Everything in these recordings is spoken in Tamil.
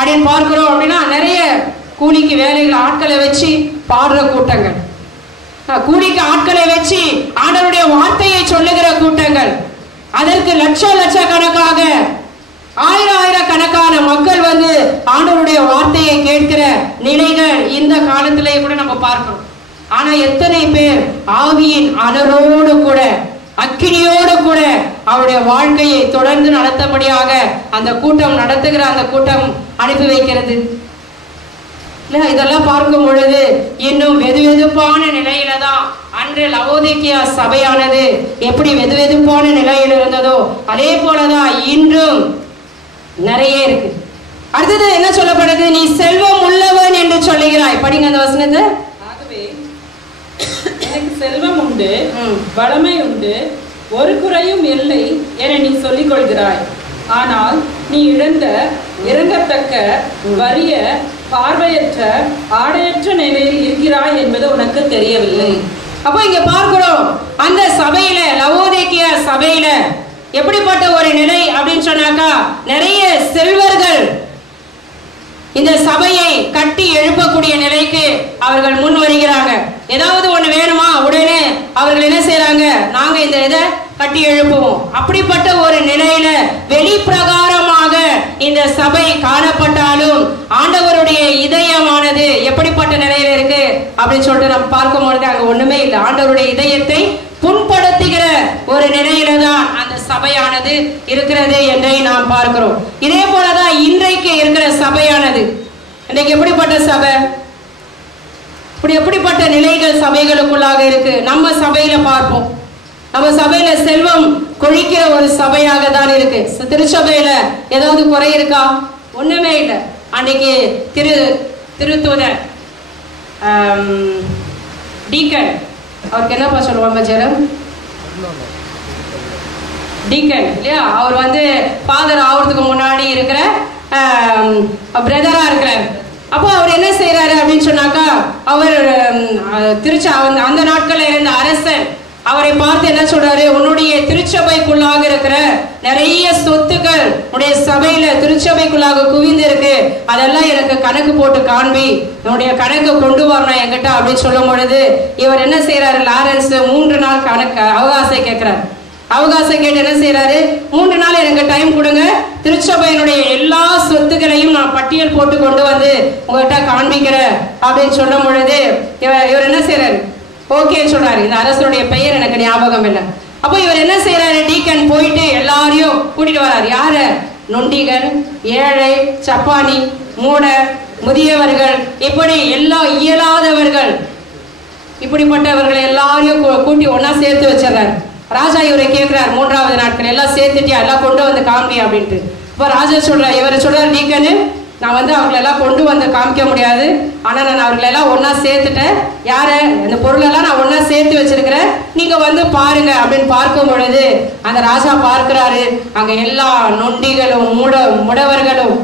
அப்படின்னு பார்க்கிறோம். அப்படின்னா நிறைய கூலிக்கு வேலைகள் ஆட்களை வச்சு பாடுற கூட்டங்கள், கூலிக்கு ஆட்களை வச்சு ஆண்டவருடைய வார்த்தையை சொல்லுகிற கூட்டங்கள், அதற்கு லட்சக்கணக்காக ஆயிரக்கணக்கான மக்கள் வந்து ஆண்டவருடைய வார்த்தையை கேட்கிற நிலைகள் இந்த காலத்திலேயே கூட நம்ம பார்க்கிறோம். ஆனா எத்தனை பேர் ஆவியின் அனலோடு கூட அக்கினியோடு கூட அவருடைய வாழ்க்கையை தொடர்ந்து நடத்தபடியாக அந்த கூட்டம் நடத்துகிற அந்த கூட்டம் அனுப்பி வைக்கிறது? இதெல்லாம் பார்க்கும் பொழுது இன்னும் வெதுவெதுப்பான நிலையில தான் அன்று லவோதிக்கியா சபையானது எப்படி வெதுவெதுப்பான நிலையில் இருந்ததோ அதே போலதான் இன்றும் நிறைய இருக்கு. அடுத்தது என்ன சொல்லப்படுது? நீ செல்வம் உள்ளவன் என்று சொல்லுகிறாய். படிங்க அந்த வசனத்தை. ஆகவே எனக்கு செல்வம் உண்டு, வளமை உண்டு, ஒரு குறையும் இல்லை என நீ சொல்லிக் கொள்கிறாய். ஆனால் நீ இழந்த இறங்கத்தக்க வறிய பார்வையற்ற ஆடையற்ற நிலையில் இருக்கிறாய் என்பது உனக்கு தெரியவில்லை. அப்போ இங்க பார்க்கிறோம் அந்த சபையில, லவோதிக்கியா சபையில எப்படிப்பட்ட ஒரு நிலை அப்படின்னு சொன்னாக்கா, நிறைய செல்வர்கள் இந்த சபையை கட்டி எழுப்பக்கூடிய நிலைக்கு அவர்கள் முன் வருகிறாங்க. ஏதாவது ஒண்ணு வேணுமா, உடனே அவர்கள் என்ன செய்யறாங்க, நாங்க இந்த இதை கட்டி எழுப்புவோம். அப்படிப்பட்ட ஒரு நிலையில வெளிப்பிரகாரமாக இந்த சபை காணப்பட்டாலும் ஆண்டவருடைய இதயமானது எப்படிப்பட்ட நிலையில இருக்கு அப்படின்னு சொல்லிட்டு நம்ம பார்க்கும் பொழுது அங்க ஒண்ணுமே இல்லை. ஆண்டவருடைய இதயத்தை புண்படுத்துகிற ஒரு நிலையில தான் அந்த சபையானது இருக்கிறது என்றை நாம் பார்க்கிறோம். இதே போலதான் இன்றைக்கு இருக்கிற சபையானது. இன்றைக்கு எப்படிப்பட்ட சபை, எப்படிப்பட்ட நிலைகள் சபைகளுக்குள்ளாக இருக்கு. நம்ம சபையில பார்ப்போம், நம்ம சபையில செல்வம் கொழிக்கிற ஒரு சபையாக தான் இருக்கு. திருச்சபையில ஏதாவது குறை இருக்கா? ஒண்ணுமே இல்லை. அன்னைக்கு திருத்தூதர் டீக்கன், அவருக்கு என்னப்பா சொல்லுவாங்க, ஜெரம் டீக்கன் இல்லையா, அவர் வந்து ஃபாதர் ஆகிறதுக்கு முன்னாடி இருக்கிற பிரதரா இருக்கிறார். அப்போ அவர் என்ன செய்யறாரு அப்படின்னு சொன்னாக்கா, அவர் அந்த நாட்கள்ல இருந்த அரசன் அவரை பார்த்து என்ன சொல்றாரு, உன்னுடைய திருச்சபைக்குள்ளாக இருக்கிற நிறைய சொத்துக்கள் உன்னுடைய சபையில திருச்சபைக்குள்ளாக குவிந்து இருக்கு, அதெல்லாம் எனக்கு கணக்கு போட்டு காண்பி, என்னுடைய கணக்கு கொண்டு வரணும் என்கிட்ட அப்படின்னு சொல்லும் பொழுது இவர் என்ன செய்யறாரு, லாரன்ஸ் 3 நாள் கணக்கு அவகாசம் கேட்கிறார். அவகாசம் கேட்டு என்ன செய்யறாரு, 3 நாள் எனக்கு டைம் கொடுங்க, திருச்சபையினுடைய எல்லா சொத்துக்களையும் நான் பட்டியல் போட்டு கொண்டு வந்து உங்ககிட்ட காண்பிக்கிறேன் அப்படின்னு சொல்லும் பொழுது இவர் என்ன செய்யறாரு, ஓகேன்னு சொல்றாரு. இந்த அரசனுடைய பெயர் எனக்கு ஞாபகம் இல்லை. அப்போ இவர் என்ன செய்யறாரு, டீக்கன் போயிட்டு எல்லாரையும் கூட்டிட்டு வர்றாரு. யார? நொண்டிகள், ஏழை, சப்பானி, மூட, முதியவர்கள், இப்படி எல்லா இயலாதவர்கள், இப்படிப்பட்டவர்களை எல்லாரையும் கூட்டி ஒன்னா சேர்த்து வச்சிடறாரு. ராஜா இவரை கேட்கிறார், 3வது நாட்கள் எல்லாம் சேர்த்துட்டியா, எல்லாம் கொண்டு வந்து காமி அப்படின்ட்டு. இப்போ ராஜா சொல்றாரு, இவர் சொல்றாரு, டீக்கனு நான் வந்து அவங்களெல்லாம் கொண்டு வந்து காமிக்க முடியாது, ஆனால் நான் அவர்களெல்லாம் ஒன்றா சேர்த்துட்டேன், யாரை அந்த பொருளெல்லாம் நான் ஒன்றா சேர்த்து வச்சிருக்கிறேன், நீங்கள் வந்து பாருங்க அப்படின்னு பார்க்கும் பொழுது அந்த ராஜா பார்க்கிறாரு, அங்கே எல்லா நொண்டிகளும் முடவர்களும்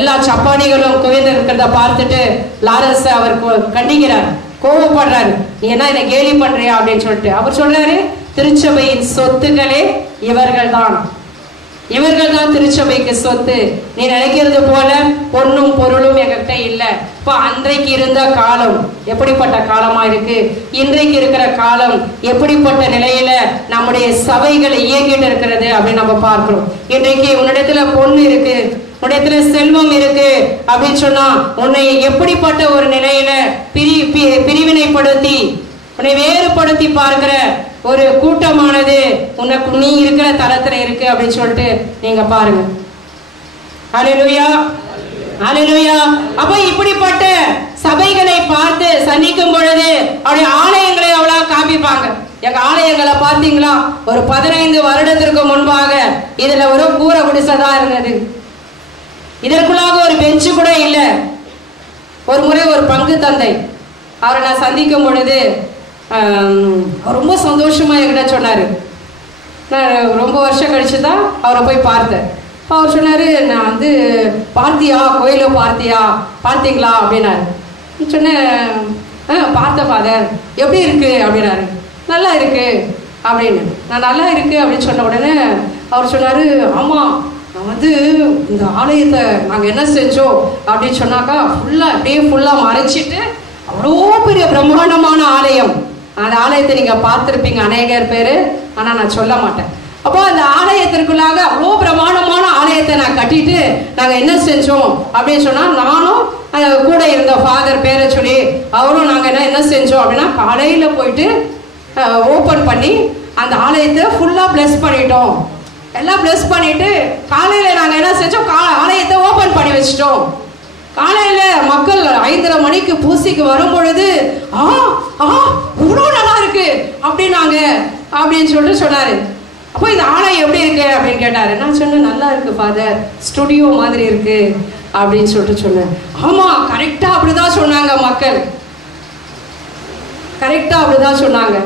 எல்லா சப்பானிகளும் குவிந்து இருக்கிறத பார்த்துட்டு லாரன்ஸ் அவர் கண்டிக்கிறார், கோபப்படுறாரு, நீ என்ன என்னை கேலி பண்றியா அப்படின்னு சொல்லிட்டு. அவர் சொல்றாரு, திருச்சபையின் சொத்துக்களே இவர்கள் தான் திருச்சபைக்கு சொத்து. நீ நினைக்கிறது போல பொன்னும் பொருளும் என்கிட்ட இல்லை. இப்போ அன்றைக்கு இருந்த காலம் எப்படிப்பட்ட காலமா இருக்கு, இன்றைக்கு இருக்கிற காலம் எப்படிப்பட்ட நிலையில நம்முடைய சபைகள் இயங்கிட்டு இருக்கிறது அப்படின்னு நம்ம பார்க்கிறோம். இன்றைக்கு உன்னிடத்துல பொண்ணு இருக்கு, உன்னிடத்துல செல்வம் இருக்கு அப்படின்னு சொன்னா உன்னை எப்படிப்பட்ட ஒரு நிலையில பிரிவினைப்படுத்தி உன்னை வேறுபடுத்தி பார்க்கிற ஒரு கூட்டமானது உனக்கு நீ இருக்கிற தளத்துல இருக்கு அப்படின்னு சொல்லிட்டு நீங்க பாருங்க. ஹல்லேலூயா, ஹல்லேலூயா. அப்ப இப்படிப்பட்ட சபைகளை பார்த்து சந்திக்கும் பொழுது அவருடைய ஆலயங்களை அவ்வளவு காமிப்பாங்க. எங்க ஆலயங்களை பார்த்தீங்களா, ஒரு 15 வருடத்திற்கு முன்பாக இதுல ஒரு கூரை குடிசைதான் இருந்தது, இதற்குள்ளாக ஒரு பெஞ்சு கூட இல்லை. ஒரு முறை ஒரு பங்கு தந்தை அவரை நான் சந்திக்கும் பொழுது ரொம்ப சந்தோஷமா என்கிட்ட சொன்னாரு. நான் ரொம்ப வருஷம் கழிச்சு தான் அவரை போய் பார்த்தேன். அவர் சொன்னாரு, நான் வந்து பார்த்தியா, கோயில பார்த்தீங்களா அப்படின்னாரு. சொன்னேன், பார்த்த ஃபாதர், எப்படி இருக்கு அப்படின்னாரு. நல்லா இருக்கு அப்படின்னு. நான் நல்லா இருக்கு அப்படின்னு சொன்ன உடனே அவர் சொன்னாரு, ஆமா இந்த ஆலயத்தை நாங்கள் என்ன செஞ்சோம் அப்படின்னு சொன்னாக்கா ஃபுல்லாக மறைச்சிட்டு அவ்வளோ பெரிய பிரம்மாண்டமான ஆலயம். அந்த ஆலயத்தை நீங்கள் பார்த்துருப்பீங்க அநேகர் பேர், ஆனால் நான் சொல்ல மாட்டேன். அப்போ அந்த ஆலயத்திற்குள்ளாக அவ்வளோ பிரமாண்டமான ஆலயத்தை நான் கட்டிட்டு நாங்கள் என்ன செஞ்சோம் அப்படின்னு சொன்னால், நானும் கூட இருந்த ஃபாதர் பேரை சொல்லி அவரும் நாங்கள் என்ன செஞ்சோம் அப்படின்னா, காலையில் போயிட்டு ஓப்பன் பண்ணி அந்த ஆலயத்தை ஃபுல்லாக பிளஸ் பண்ணிட்டோம். எல்லாம் பிளஸ் பண்ணிட்டு காலையில் நாங்கள் என்ன செஞ்சோம், ஆலயத்தை ஓப்பன் பண்ணி வச்சிட்டோம். காலையில் மக்கள் 5:30 மணிக்கு பூசைக்கு வரும் பொழுது இவ்வளோ நல்லா இருக்கு அப்படின்னு சொல்லிட்டு சொன்னாரு. அப்போ இந்த ஆலயம் எப்படி இருக்கு அப்படின்னு கேட்டாரு. நான் சொன்னேன், நல்லா இருக்கு ஃபாதர், ஸ்டுடியோ மாதிரி இருக்கு அப்படின்னு சொல்லிட்டு சொன்னேன். ஆமா, கரெக்டா அப்படிதான் சொன்னாங்க மக்கள், கரெக்டா அப்படிதான் சொன்னாங்க.